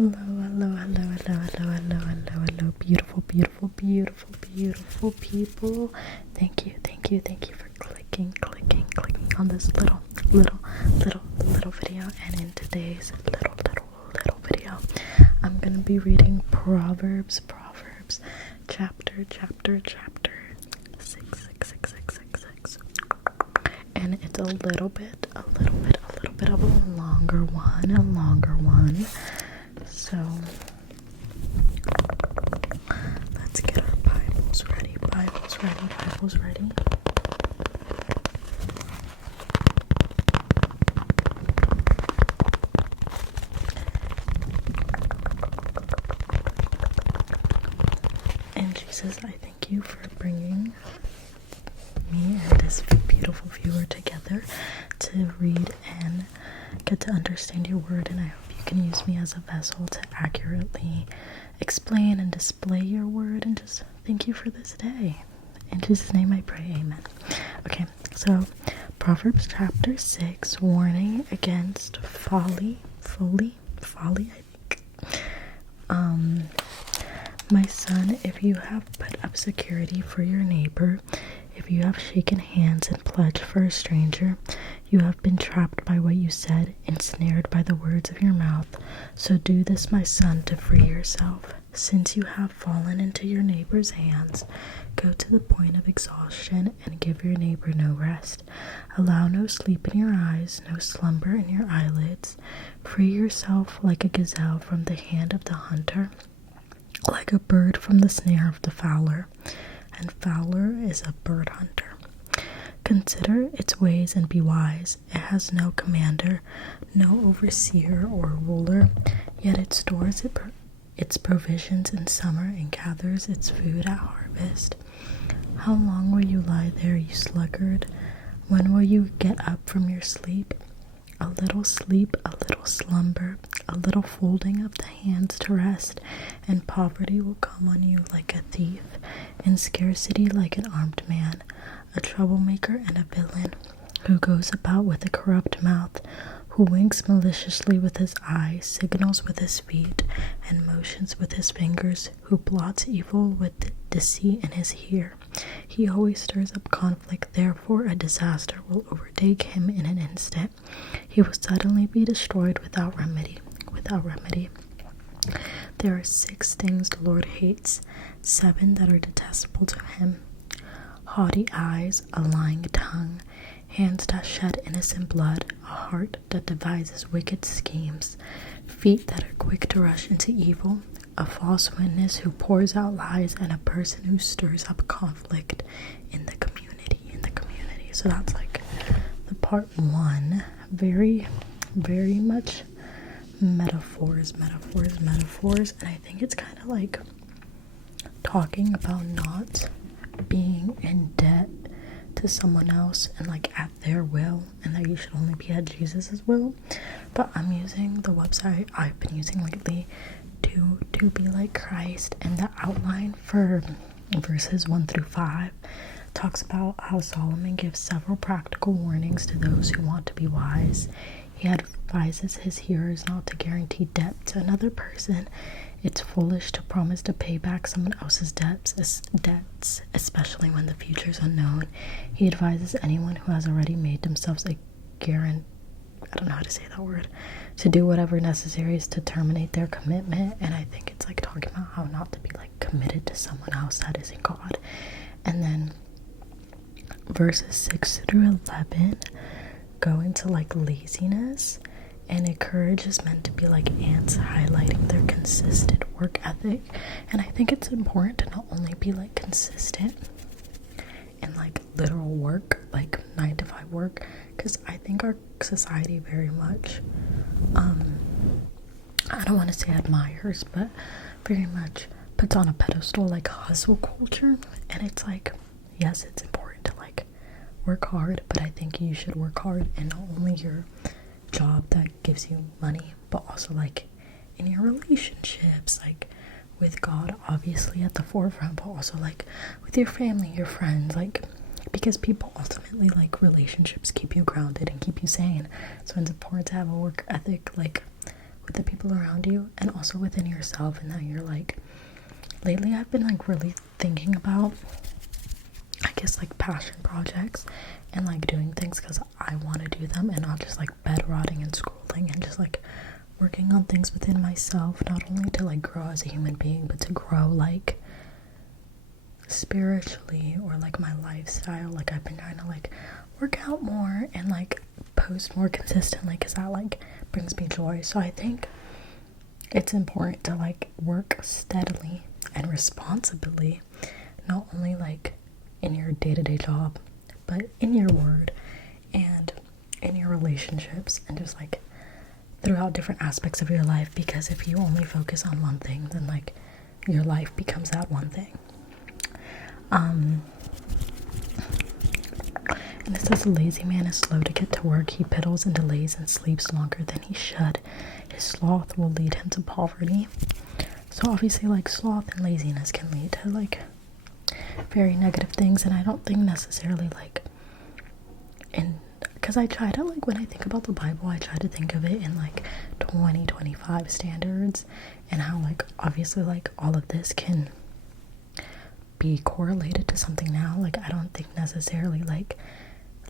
hello, beautiful people. Thank you for clicking on this little video. And in today's little video, I'm gonna be reading Proverbs chapter 6. And it's a little bit of a longer one. So let's get our Bibles ready. And Jesus, I thank you for bringing me and this beautiful viewer together to read and get to understand your word, and I hope you can use me as a vessel to accurately explain and display your word, and just thank you for this day. In Jesus' name I pray, amen. Okay, so Proverbs Chapter 6, warning against folly, I think. My son, if you have put up security for your neighbor, if you have shaken hands and pledged for a stranger, you have been trapped by what you said, ensnared by the words of your mouth. So do this, my son, to free yourself. Since you have fallen into your neighbor's hands, go to the point of exhaustion and give your neighbor no rest. Allow no sleep in your eyes, no slumber in your eyelids. Free yourself like a gazelle from the hand of the hunter, like a bird from the snare of the fowler. And fowler is a bird hunter. Consider its ways and be wise. It has no commander, no overseer or ruler, yet it stores its provisions in summer and gathers its food at harvest. How long will you lie there, you sluggard? When will you get up from your sleep? A little sleep, a little slumber, a little folding of the hands to rest, and poverty will come on you like a thief, and scarcity like an armed man, a troublemaker and a villain, who goes about with a corrupt mouth, who winks maliciously with his eye, signals with his feet, and motions with his fingers, who plots evil with deceit in his ear. He always stirs up conflict, therefore a disaster will overtake him in an instant. He will suddenly be destroyed without remedy. There are 6 things the Lord hates, 7 that are detestable to him: haughty eyes, a lying tongue, hands that shed innocent blood, a heart that devises wicked schemes, feet that are quick to rush into evil, a false witness who pours out lies, and a person who stirs up conflict in the community. So that's like the part 1. Very much metaphors, and I think it's kind of like talking about not being in debt to someone else and like at their will, and that you should only be at Jesus's will. But I'm using the website I've been using lately to be like Christ, and the outline for verses 1 through 5 talks about how Solomon gives several practical warnings to those who want to be wise. He advises his hearers not to guarantee debt to another person. It's foolish to promise to pay back someone else's debts, especially when the future is unknown. He advises anyone who has already made themselves a guarantee, I don't know how to say that word, to do whatever necessary is to terminate their commitment. And I think it's like talking about how not to be like committed to someone else that isn't God. And then verses 6 through 11 go into like laziness, and encourages men to be like ants, highlighting their consistent work ethic. And I think it's important to not only be like consistent in like literal work, like 9 to 5 work, because I think our society very much I don't want to say admires, but very much puts on a pedestal like hustle culture. And it's like, yes, it's important to like work hard, but I think you should work hard in not only your job that gives you money, but also like in your relationships, like with God obviously at the forefront, but also like with your family, your friends, like, because people ultimately, like, relationships keep you grounded and keep you sane. So it's important to have a work ethic like with the people around you and also within yourself, and that you're like, lately I've been like really thinking about, I guess, like passion projects and like doing things because I want to do them and not just like bed rotting and scrolling, and just like working on things within myself, not only to like grow as a human being, but to grow like spiritually, or like my lifestyle. Like I've been trying to like work out more and like post more consistently because that like brings me joy. So I think it's important to like work steadily and responsibly, not only like in your day-to-day job, but in your word and in your relationships, and just like throughout different aspects of your life. Because if you only focus on one thing, then like your life becomes that one thing. And it says, a lazy man is slow to get to work. He piddles and delays and sleeps longer than he should. His sloth will lead him to poverty. So obviously like sloth and laziness can lead to like very negative things. And I don't think necessarily like because I try to like, when I think about the Bible, I try to think of it in like 2025 standards, and how like obviously like all of this can be correlated to something now. Like I don't think necessarily like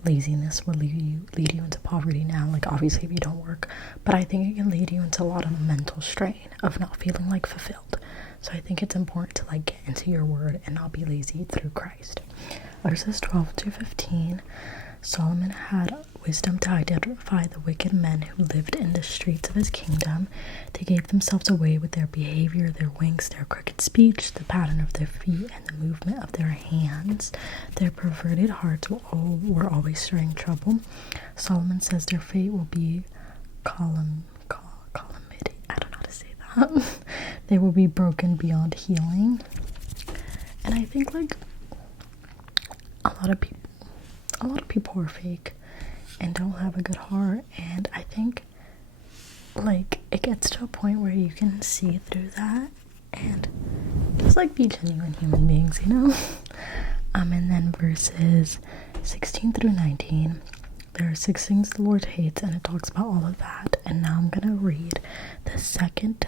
laziness will lead you into poverty now, like obviously if you don't work, but I think it can lead you into a lot of mental strain of not feeling like fulfilled. So I think it's important to like get into your word and not be lazy through Christ. Verses 12 to 15, Solomon had wisdom to identify the wicked men who lived in the streets of his kingdom. They gave themselves away with their behavior, their winks, their crooked speech, the pattern of their feet, and the movement of their hands. Their perverted hearts were always stirring trouble. Solomon says their fate will be calamity. I don't know how to say that. They will be broken beyond healing. And I think like a lot of people are fake and don't have a good heart, and I think like it gets to a point where you can see through that and just like be genuine human beings, you know. And then verses 16 through 19, there are 6 things the Lord hates, and it talks about all of that. And now I'm gonna read the second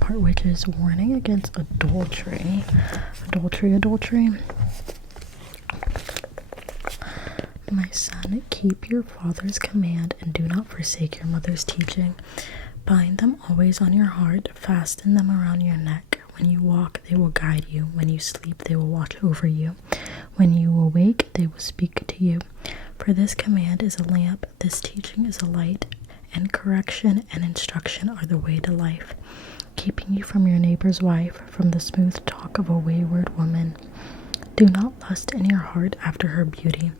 part, which is warning against adultery. My son, keep your father's command and do not forsake your mother's teaching. Bind them always on your heart, fasten them around your neck. When you walk, they will guide you. When you sleep, they will watch over you. When you awake, they will speak to you. For this command is a lamp, this teaching is a light, and correction and instruction are the way to life, keeping you from your neighbor's wife, from the smooth talk of a wayward woman. Do not lust in your heart after her beauty,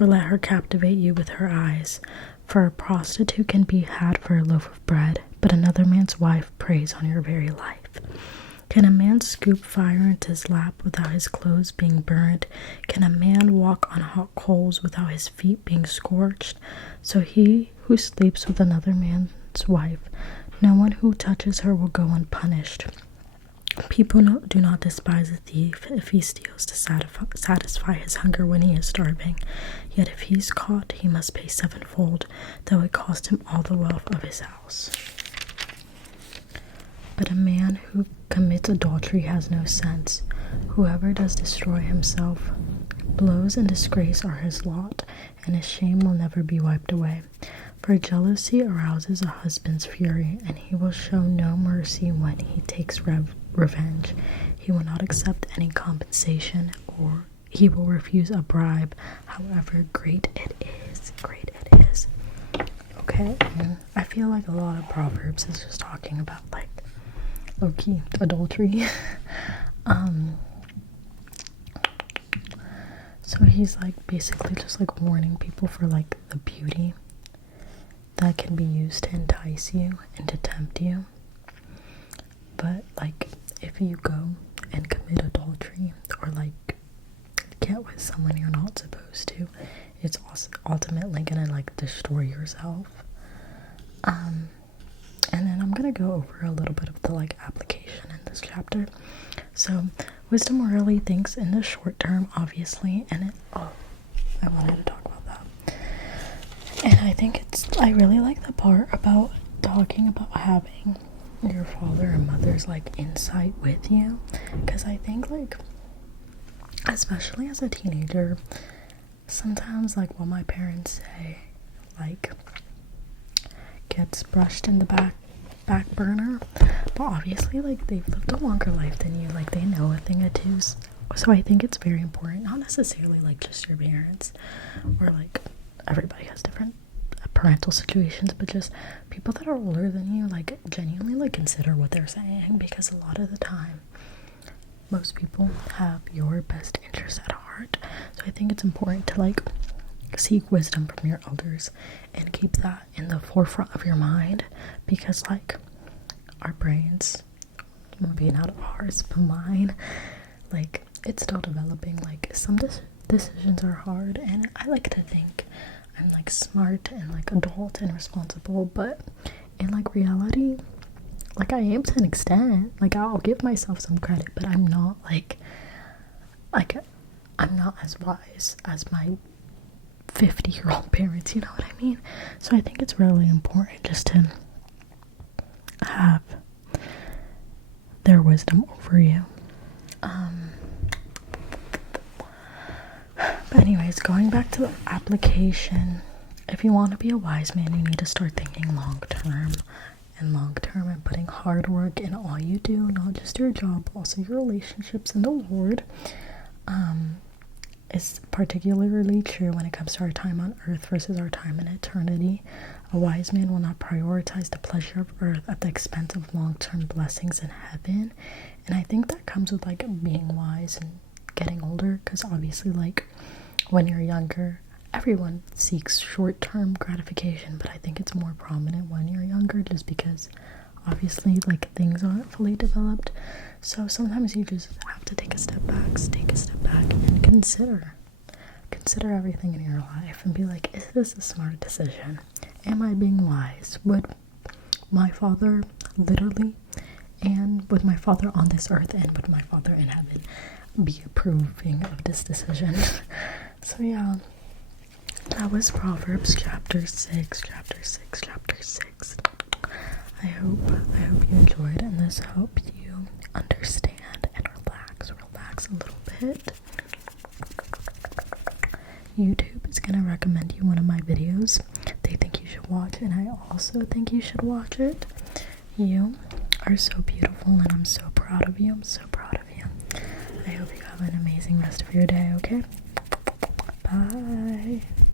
or let her captivate you with her eyes. For a prostitute can be had for a loaf of bread, but another man's wife preys on your very life. Can a man scoop fire into his lap without his clothes being burned? Can a man walk on hot coals without his feet being scorched? So he who sleeps with another man's wife, no one who touches her will go unpunished. People do not despise a thief if he steals to satisfy his hunger when he is starving. Yet if he is caught, he must pay 7-fold, though it cost him all the wealth of his house. But a man who commits adultery has no sense. Whoever does destroy himself, blows and disgrace are his lot, and his shame will never be wiped away. For jealousy arouses a husband's fury, and he will show no mercy when he takes revenge. He will not accept any compensation, or he will refuse a bribe, however great it is. Okay, I feel like a lot of Proverbs is just talking about like low-key adultery. So he's like basically just like warning people for like the beauty that can be used to entice you and to tempt you. But like if you go and commit adultery or like get with someone you're not supposed to, it's ultimately gonna like destroy yourself. And then I'm gonna go over a little bit of the like application in this chapter. So wisdom rarely thinks in the short term, obviously, and I wanted to talk about that. And I think I really like the part about talking about having your father and mother's like insight with you, because I think like, especially as a teenager, sometimes like what my parents say like gets brushed in the back burner, but obviously like they've lived a longer life than you, like they know a thing or two. So I think it's very important, not necessarily like just your parents, or like everybody has different parental situations, but just people that are older than you, like genuinely like consider what they're saying, because a lot of the time most people have your best interest at heart. So I think it's important to like seek wisdom from your elders and keep that in the forefront of your mind, because like our brains, maybe not ours but mine, like it's still developing. Like some decisions are hard, and I like to think I'm like smart and like adult and responsible, but in like reality, like I am to an extent. Like I'll give myself some credit, but I'm not like I'm not as wise as my 50-year-old parents, you know what I mean? So I think it's really important just to have their wisdom over you. But anyways, going back to the application, if you want to be a wise man, you need to start thinking long term and putting hard work in all you do, not just your job, but also your relationships and the Lord. Is particularly true when it comes to our time on earth versus our time in eternity. A wise man will not prioritize the pleasure of earth at the expense of long-term blessings in heaven. And I think that comes with like being wise and getting older, because obviously like when you're younger, everyone seeks short-term gratification, but I think it's more prominent when you're younger, just because obviously like things aren't fully developed. So sometimes you just have to take a step back and consider everything in your life and be like, is this a smart decision? Am I being wise? Would my father literally, and with my father on this earth and with my father in heaven, be approving of this decision? So yeah, that was Proverbs chapter 6. I hope you enjoyed, and this helped you understand and relax a little bit. YouTube is gonna recommend you one of my videos they think you should watch, and I also think you should watch it. You are so beautiful, and I'm so proud of you. I hope you have an amazing rest of your day, okay? Bye.